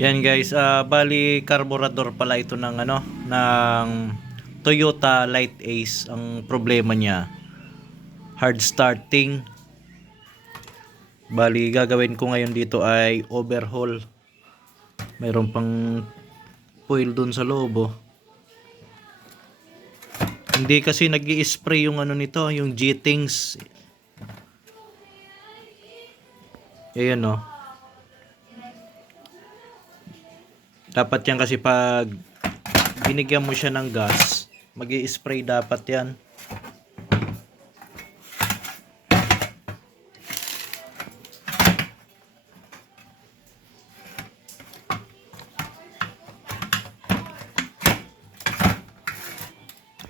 Yan guys, bali carburetor pala ito ng ng Toyota Light Ace. Ang problema niya, hard starting. Bali gagawin ko ngayon dito ay overhaul. Mayroon pang foil dun sa loob oh. Hindi kasi nag-i-spray yung nito, yung G-Things. Ayan oh. Dapat yan kasi pag binigyan mo siya ng gas, mag-i-spray dapat yan.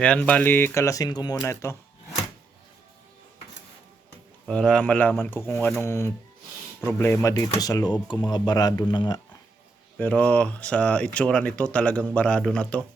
Ayan, bali kalasin ko muna ito para malaman ko kung anong problema dito sa loob, kung mga barado na nga. Pero sa itsura nito talagang barado na to.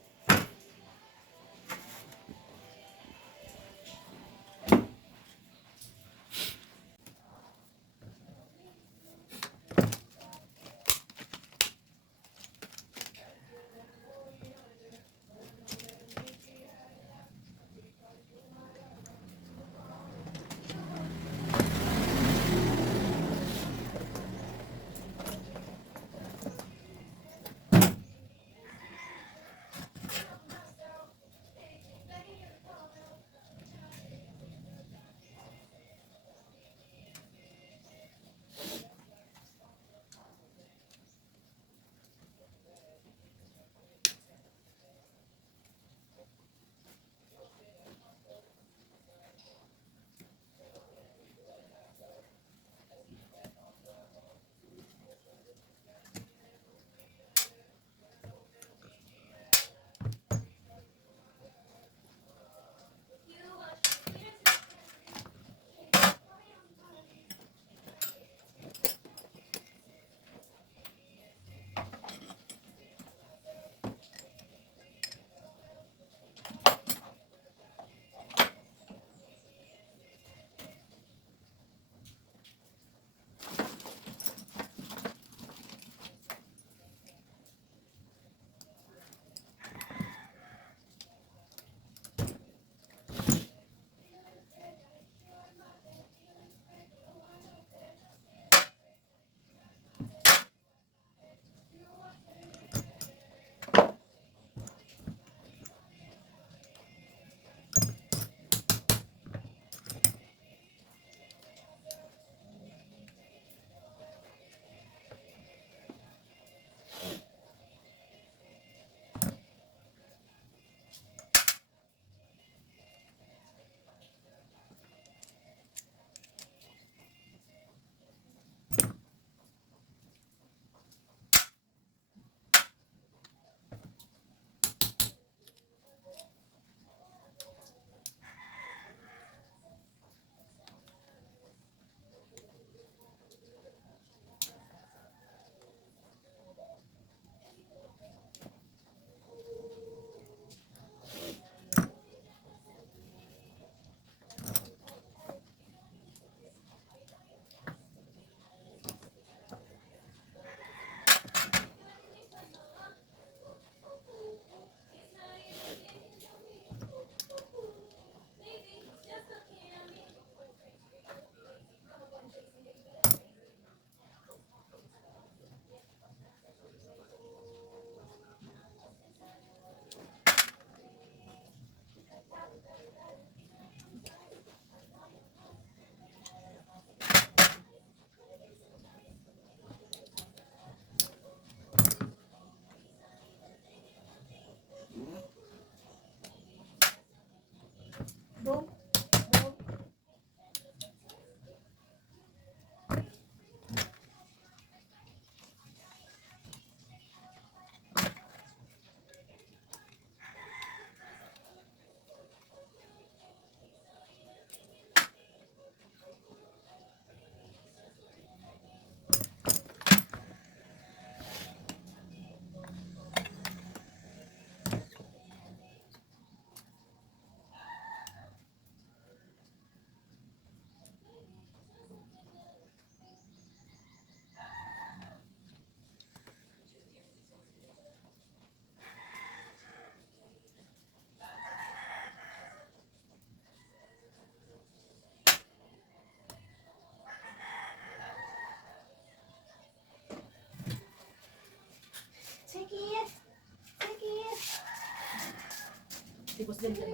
Tipos din ka.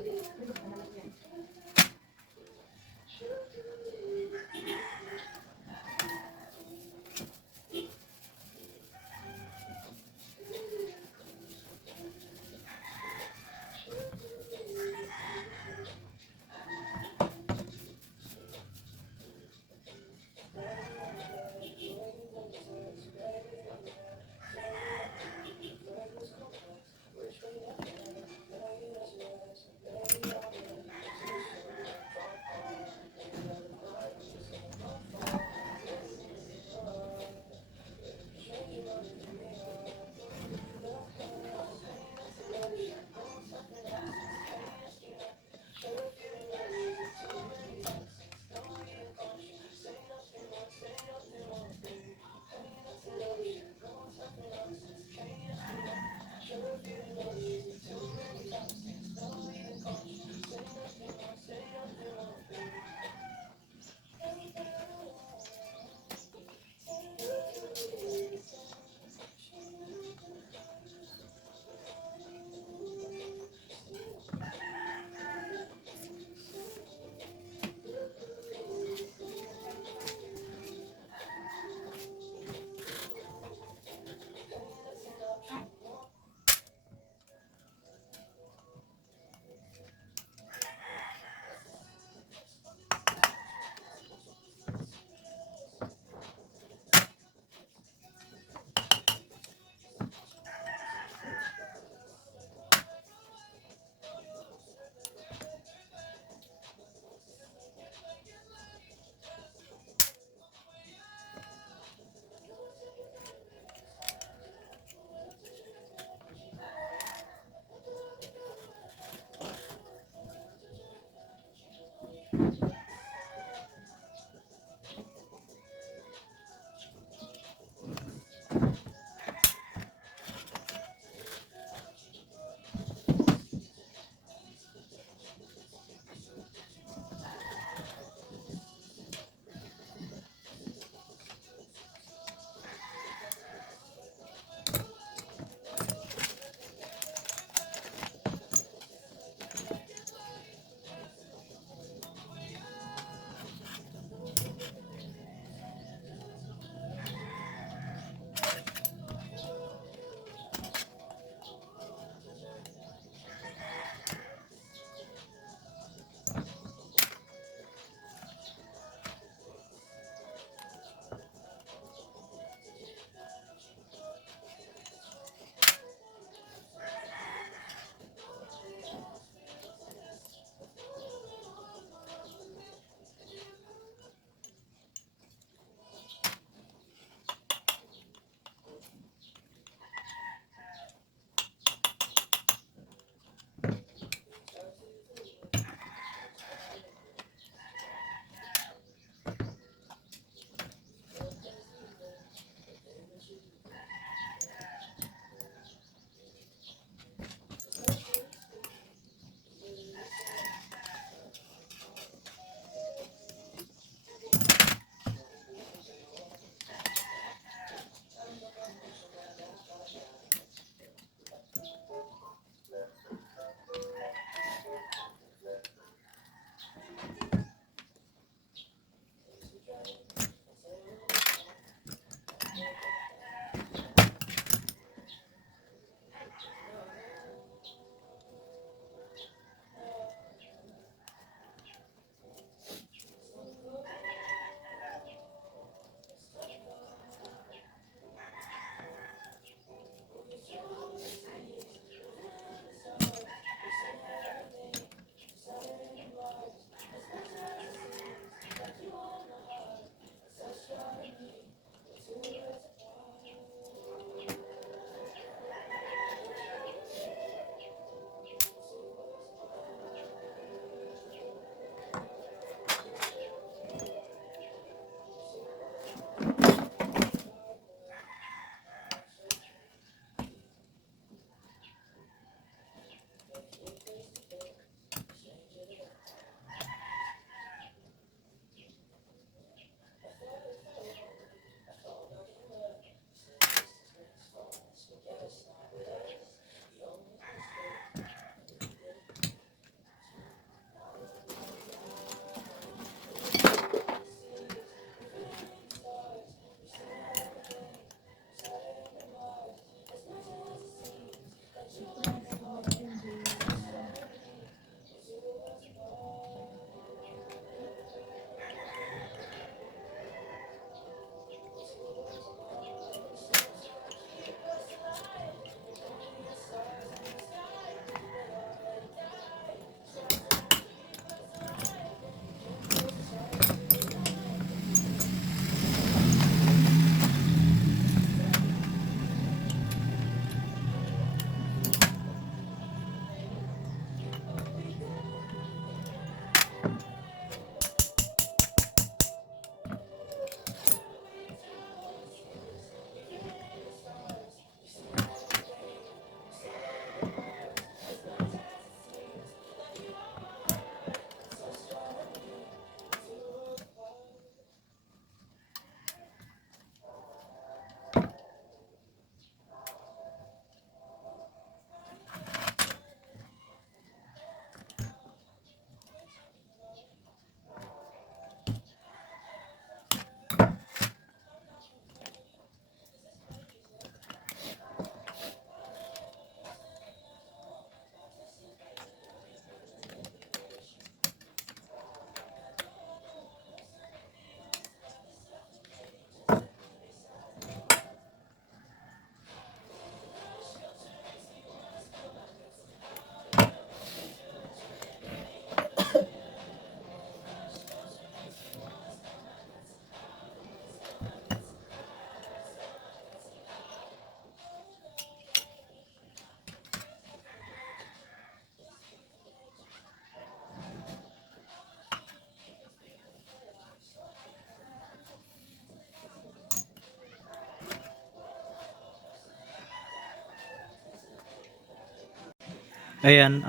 Ayan,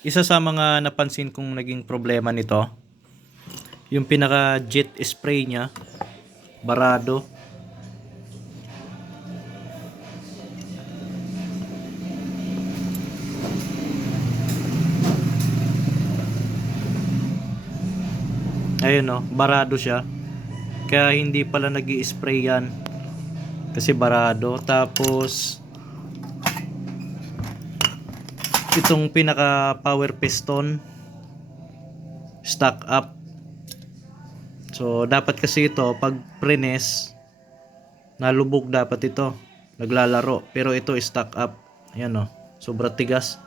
isa sa mga napansin kong naging problema nito, yung pinaka jet spray niya, barado. Ayun no, barado siya. Kaya hindi pala nag-i-spray yan. Kasi barado. Tapos, itong pinaka power piston, stock up. So, dapat kasi ito, pag prenes, nalubog dapat ito. Naglalaro. Pero ito, stock up. Ayan no, sobrang tigas.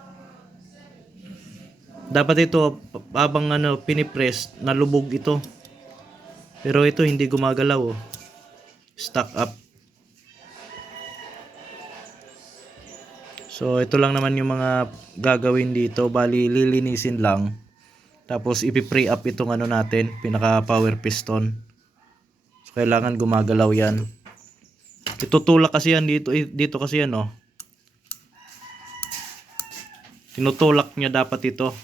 Dapat ito, habang pinipress, nalubog ito. Pero ito, hindi gumagalaw. Oh. Stock up. So, ito lang naman yung mga gagawin dito. Bali, lilinisin lang. Tapos, ipi-pre up itong natin, pinaka power piston. So, kailangan gumagalaw yan. Itutulak kasi yan dito. Dito kasi yan, oh. Tinutulak niya dapat ito.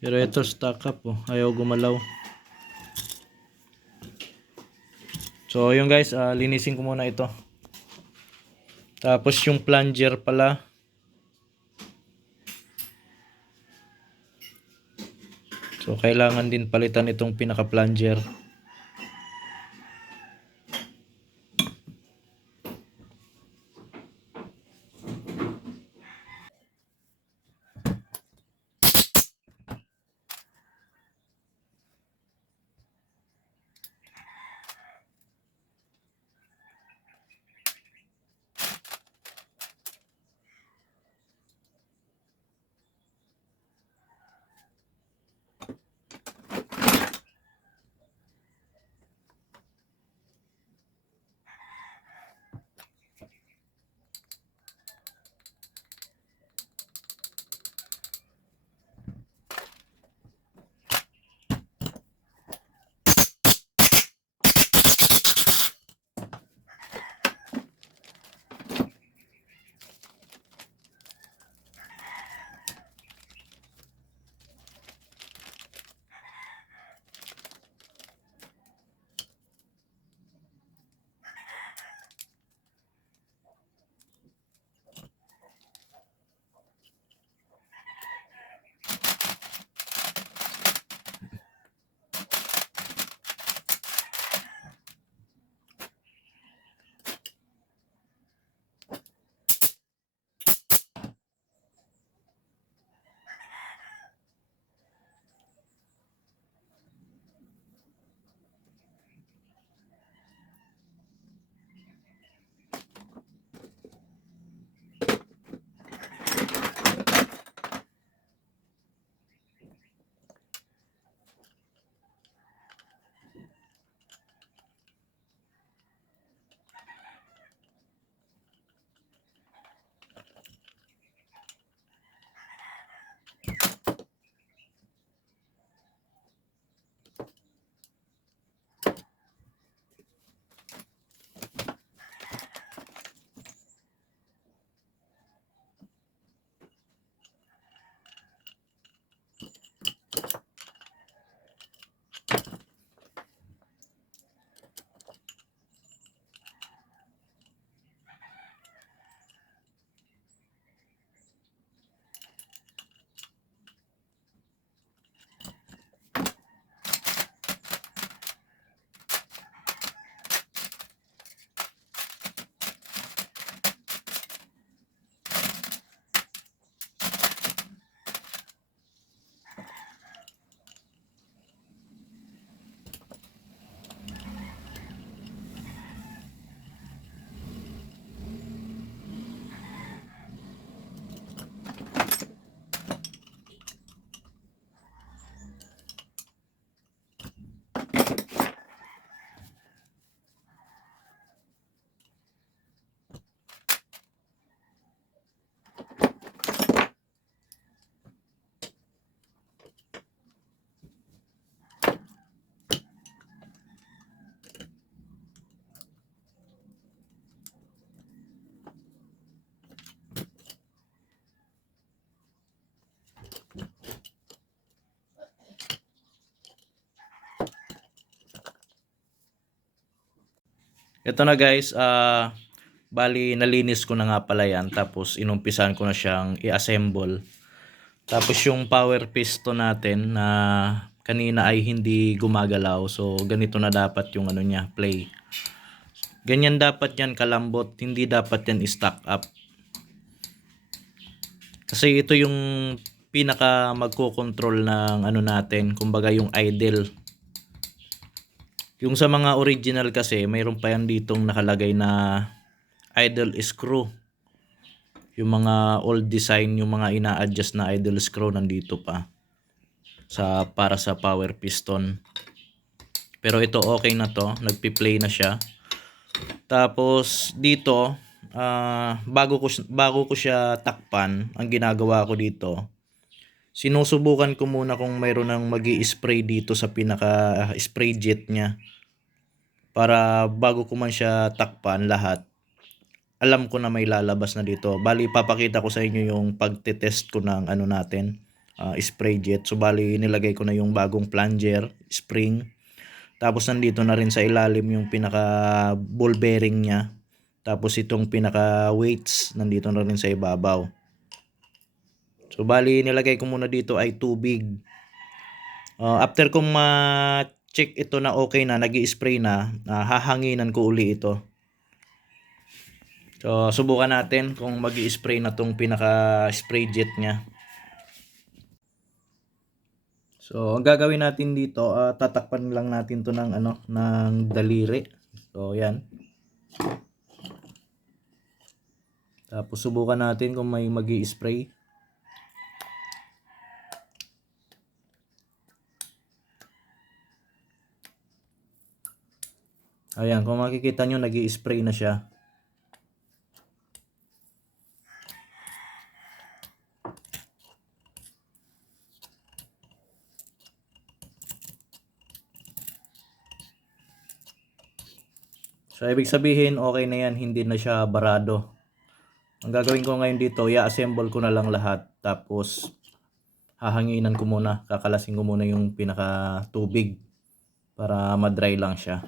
Pero ito, stock up, oh. Ayaw gumalaw. So, yun guys, linisin ko muna ito. Tapos yung plunger pala. So, kailangan din palitan itong pinaka plunger. Ito na guys, bali nalinis ko na nga pala yan, tapos inumpisan ko na siyang i-assemble. Tapos yung power piston natin na kanina ay hindi gumagalaw, so ganito na dapat yung ano niya, play. Ganyan dapat yan kalambot, hindi dapat yan i-stack up. Kasi ito yung pinaka magko-control ng ano natin, kumbaga yung idle. Yung sa mga original kasi, mayroon pa yan ditong nakalagay na idle screw. Yung mga old design, yung mga ina-adjust na idle screw nandito pa para sa power piston. Pero ito okay na to, nagpi-play na siya. Tapos dito, bago ko siya takpan, ang ginagawa ko dito, sinusubukan ko muna kung mayroon ng magi-spray dito sa pinaka spray jet niya. Para bago ko man siya takpan lahat, alam ko na may lalabas na dito. Bali, papakita ko sa inyo yung pagte-test ko ng ano natin, spray jet. So bali, nilagay ko na yung bagong plunger, spring. Tapos nandito na rin sa ilalim yung pinaka ball bearing niya. Tapos itong pinaka weights nandito na rin sa ibabaw. So bali, nilagay ko muna dito ay tubig. After kong ma-check ito na okay na, nag-i-spray na, hahanginan ko uli ito. So subukan natin kung magi-spray na tong pinaka spray jet niya. So ang gagawin natin dito, tatakpan lang natin to ng ano, ng daliri. So yan. Tapos subukan natin kung may magi-spray. Ayan, kung makikita nyo, nag-i-spray na siya. So ibig sabihin, okay na yan, hindi na siya barado. Ang gagawin ko ngayon dito, i-assemble ko na lang lahat. Tapos hahanginan ko muna, kakalasin ko muna yung pinaka tubig para ma-dry lang siya.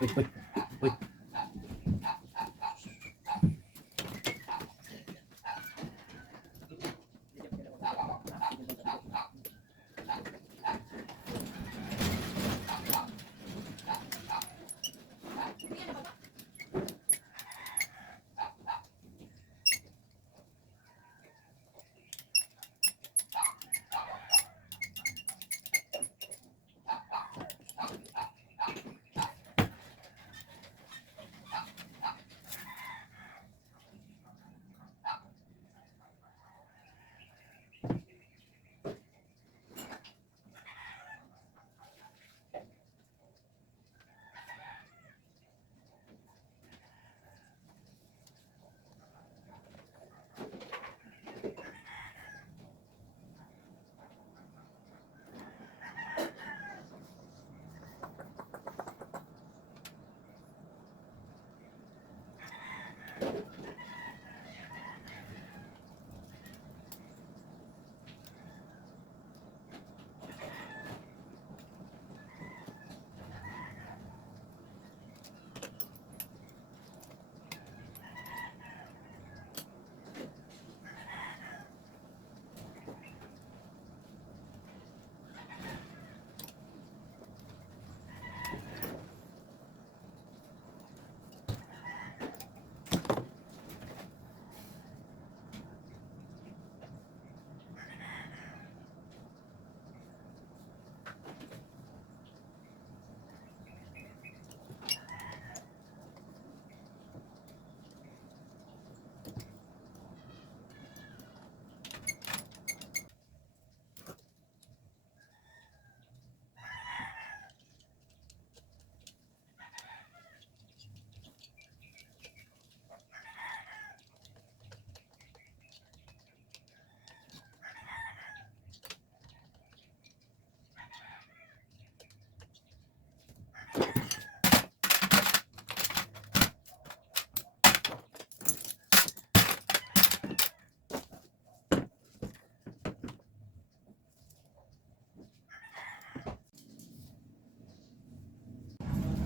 Uy, uy, uy.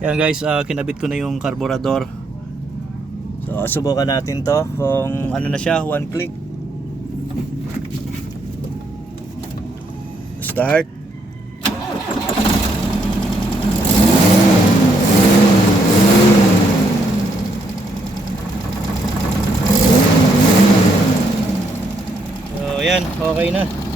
Yan guys, kinabit ko na yung carburetor. So subukan natin to kung ano na siya, one click. Start. So yan, okay na.